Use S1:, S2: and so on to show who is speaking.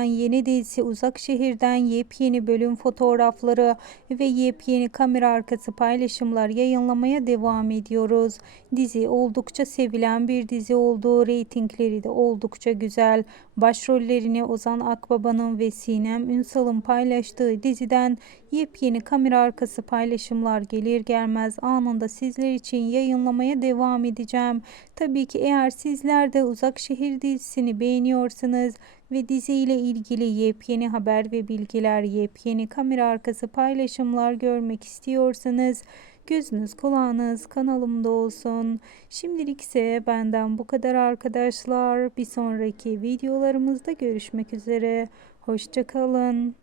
S1: yeni dizisi Uzak Şehir'den yepyeni bölüm fotoğrafları ve yepyeni kamera arkası paylaşımlar yayınlamaya devam ediyoruz. Dizi oldukça sevilen bir dizi oldu. Reytingleri de oldukça güzel. Başrollerini Ozan Akbaba'nın ve Sinem Ünsal'ın paylaştığı diziden yepyeni kamera arkası paylaşımlar gelir gelmez anında sizler için yayınlamaya devam edeceğim. Tabii ki eğer sizler de Uzak Şehir dizisini beğeniyorsanız ve diziyle ilgili yepyeni haber ve bilgiler, yepyeni kamera arkası paylaşımlar görmek istiyorsanız gözünüz kulağınız kanalımda olsun. Şimdilik ise benden bu kadar arkadaşlar. Bir sonraki videolarımızda görüşmek üzere. Hoşçakalın.